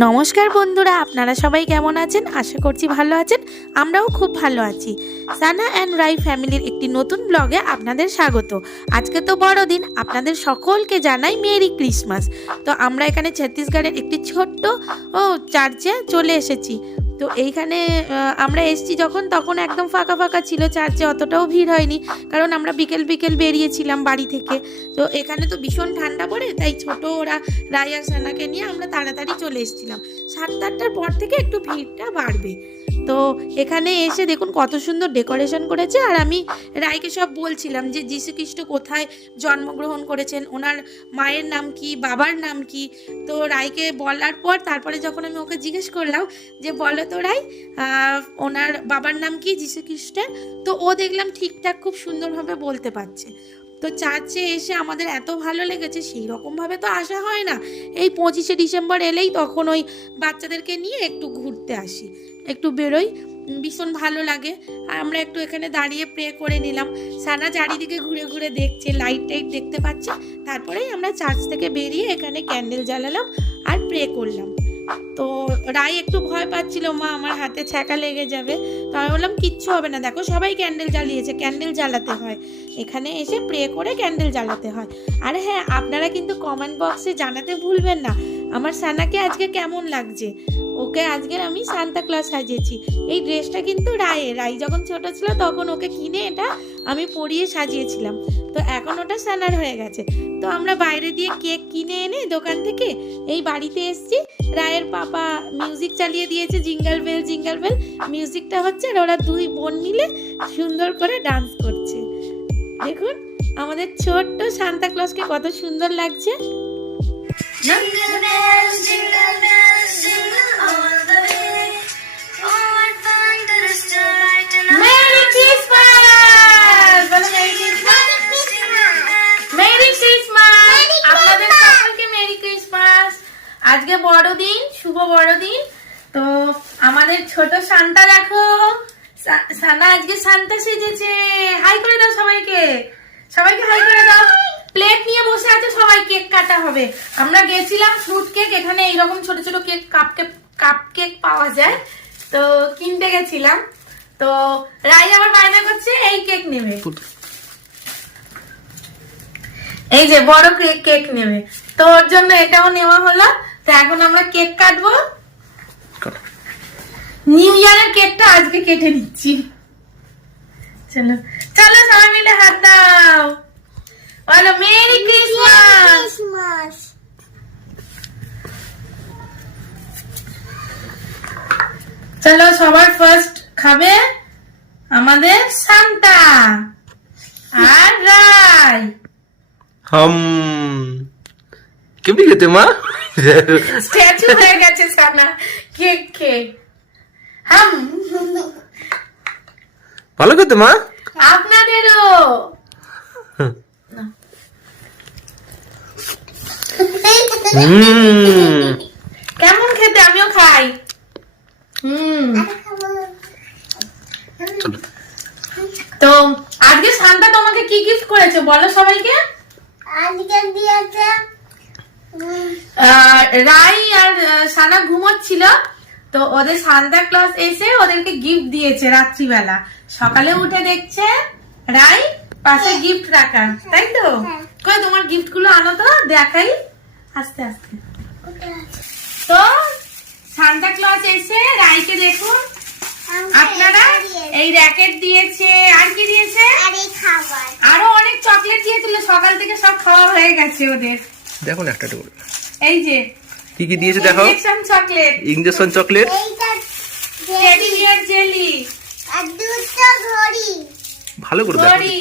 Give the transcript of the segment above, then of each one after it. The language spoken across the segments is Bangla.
নমস্কার বন্ধুরা, আপনারা সবাই কেমন আছেন? আশা করছি ভালো আছেন। আমরাও খুব ভালো আছি। সানা অ্যান্ড রাই ফ্যামিলির একটি নতুন ব্লগে আপনাদের স্বাগত। আজকে তো বড়দিন, আপনাদের সকলকে জানাই মেরি ক্রিসমাস। তো আমরা এখানে ছত্তিশগড়ের একটি ছোট্ট চার্চে চলে এসেছি। তো এইখানে আমরা এসেছি যখন, তখন একদম ফাঁকা ফাঁকা ছিল, চার্চে অতটাও ভিড় হয়নি, কারণ আমরা বিকেল বিকেল বেরিয়েছিলাম বাড়ি থেকে। তো এখানে তো ভীষণ ঠান্ডা পড়ে, তাই ছোট ওরা রাই আর সানাকে নিয়ে আমরা তাড়াতাড়ি চলে এসেছিলাম। 7-8টার পর থেকে একটু ভিড়টা বাড়বে। তো এখানে এসে দেখুন কত সুন্দর ডেকোরেশন করেছে। আর আমি রাইকে সব বলছিলাম যে যীশুখ্রিস্ট কোথায় জন্মগ্রহণ করেছেন, ওনার মায়ের নাম কি, বাবার নাম কি। তো রাইকে বলার পর তারপরে যখন আমি ওকে জিজ্ঞেস করলাম যে বলো তো রাই, ওনার বাবার নাম কি যীশুখ্রিস্টের, তো ও দেখলাম ঠিকঠাক খুব সুন্দরভাবে বলতে পারছে। তো চার্চে এসে আমাদের এত ভালো লেগেছে, সেই রকমভাবে তো আসা হয় না। এই 25শে ডিসেম্বর এলেই তখন ওই বাচ্চাদেরকে নিয়ে একটু ঘুরতে আসি, একটু বেরোই, ভীষণ ভালো লাগে। আর আমরা একটু এখানে দাঁড়িয়ে প্রে করে নিলাম। সানা চারিদিকে ঘুরে ঘুরে দেখছে, লাইট টাইট দেখতে পাচ্ছে। তারপরেই আমরা চার্চ থেকে বেরিয়ে এখানে ক্যান্ডেল জ্বালালাম আর প্রে করলাম। তো রাই একটু ভয় পাচ্ছিল, মা আমার হাতে ছ্যাঁকা লেগে যাবে। তো আমি বললাম কিচ্ছু হবে না, দেখো সবাই ক্যান্ডেল জ্বালিয়েছে, ক্যান্ডেল জ্বালাতে হয়, এখানে এসে প্রে করে ক্যান্ডেল জ্বালাতে হয়। আর হ্যাঁ, আপনারা কিন্তু কমেন্ট বক্সে জানাতে ভুলবেন না আমার সানাকে আজকে কেমন লাগছে। ওকে আজকে আমি সান্তা ক্লজ সাজিয়েছি। এই ড্রেসটা কিন্তু রাই যখন ছোট ছিল তখন ওকে কিনে এটা আমি পরিয়ে সাজিয়েছিলাম। তো এখন ওটা সানার হয়ে গেছে। তো আমরা বাইরে দিয়ে কেক কিনে এনে দোকান থেকে এই বাড়িতে এসেছি। রায়ের পাপা মিউজিক চালিয়ে দিয়েছে, জিঙ্গল বেল জিঙ্গল বেল মিউজিকটা হচ্ছে, আর ওরা দুই বোন মিলে সুন্দর করে ডান্স করছে। দেখুন আমাদের ছোট্ট সান্তা ক্লজকে কত সুন্দর লাগছে। Jingle bells, jingle bells, jingle all the way. Oh, what fun to ride in a merry Christmas, বলো মেরি ক্রিসমাস, মেরি ক্রিসমাস, আপনাদের সকলকে মেরি ক্রিসমাস। আজকে বড়দিন, শুভ বড়দিন। তো আমাদের ছোট সান্তা দেখো, সানা আজকে সান্তা সেজেছে। হাই করে দাও সবাইকে, সবাইকে হাই করে দাও। প্লেট নিয়ে বসে আছে সবাই, কেক কাটা হবে। আমরা গেছিলাম ফ্রুট কেক, এখানে এইরকম ছোট ছোট কেক, কাপ কেক পাওয়া যায়, তো কিনতে গেছিলাম। তো রাই আবার বায়না করছে এই কেক নেবে, এই যে বড় কেক নেবে। তো ওর জন্য এটাও নেওয়া হলো। তো এখন আমরা কেক কাটবো। নিউ ইয়ারের কেকটা আজকে কেটে নিচ্ছি। চলো চলো সবাই মিলে হাত দাও, বলো মেরি ক্রিসমাস। চলো সবার ফার্স্ট খাবে আমাদের সান্তা আর রাই। কেমনি খেতে মা? স্ট্যাচু হয়ে গেছে সানা কেক খেয়ে। ভালো খেতে মা? আপনাদেরও। কেমন খেতে? আমিও খাই। তো আজকে সান্তা তোমাকে কি গিফট করেছে বলো সবাইকে। আজকে দিয়েছে রাই আর সানা ঘুমোচ্ছিল, তো ওদের সান্তা ক্লজ এসে ওদেরকে গিফট দিয়েছে রাত্রিবেলা। সকালে উঠে দেখছে রাই পাশে গিফট রাখা, তাই তো? কই তোমার গিফট গুলো আনো তো দেখাই আস্তে আস্তে। তো সান্তা ক্লজ এসে রাইকে দেখুন, আপনারা এই র্যাকেট দিয়েছে, আর কি দিয়েছে, আরো অনেক চকলেট দিয়েছিল। সকাল থেকে সব খাওয়া হয়ে গেছে ওদের। দেখো না একটা করে এই যে কি কি দিয়েছে দেখো। Injection chocolate, injection chocolate, teddy bear jelly, আর দুটো ঘড়ি, ভালো করে দেখো। ঘড়ি,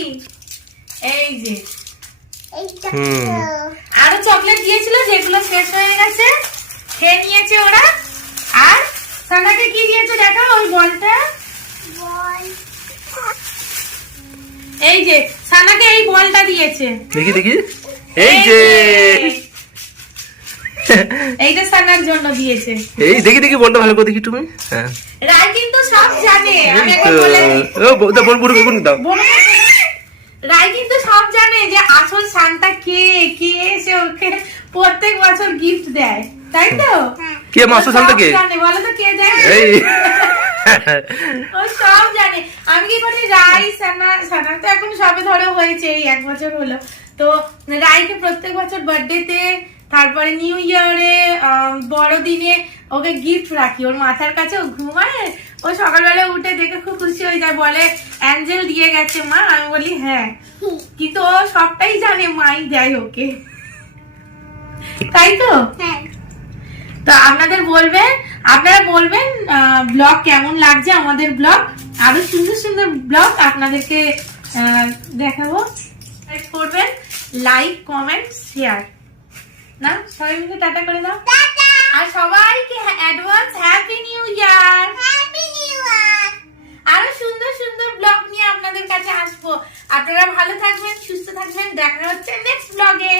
এই যে এইটা আরো চকলেট দিয়েছিল যেগুলো শেষ হয়ে গেছে, খেয়ে নিয়েছে ওরা। আর সানাকে কি দিয়েছে দেখো, ওই বলটা, বল, এই যে সানাকে এই বলটা দিয়েছে। দেখি দেখি, এই যে এইটা সানার জন্য দিয়েছে। এই দেখি দেখি বলটা ভালো করে দেখি তুমি। হ্যাঁ রাই কিন্তু সব জানে, আমি এই একবার তো। বলে ও দাও, বোন দাও। রাই কিন্তু সব জানে যে আসল সান্তা কে কে এসে ওকে প্রত্যেক বছর গিফট দেয়, তাই তো? হ্যাঁ। কে মাস্টার শান্ত কে? জানে বলো তো কে জানে? এই ও সব জানে। আমি কি করি, রাই সানা তো এখন সবে ধরো হয়েছে, এই 1 বছর হলো। তো রাইকে প্রত্যেক বছর বার্থডেতে, তারপরে নিউ ইয়ারে, বড়দিনে ওকে গিফট রাখি ওর মাথার কাছে। ও ঘুমায়, ও সকালবেলা উঠে দেখে খুব খুশি হয়ে যায়, বলে অ্যাঞ্জেল দিয়ে গেছে মা। আমি বলি হ্যাঁ, কিন্তু ও সবটাই জানে, মাই দেয় ওকে, তাই তো? তো আপনারা বলবেন ব্লগ কেমন লাগছে। আমাদের ব্লগ আরো সুন্দর সুন্দর ব্লগ আপনাদেরকে দেখাবো। করবেন লাইক, কমেন্ট, শেয়ার। না সবাই মিলে টাটা করে দাও। আর সবাইকে অ্যাডভান্স হ্যাপি নিউ ইয়ার। আরো সুন্দর সুন্দর ব্লগ নিয়ে আপনাদের কাছে আসবো। আপনারা ভালো থাকবেন, সুস্থ থাকবেন। দেখা হচ্ছে নেক্সট ব্লগে।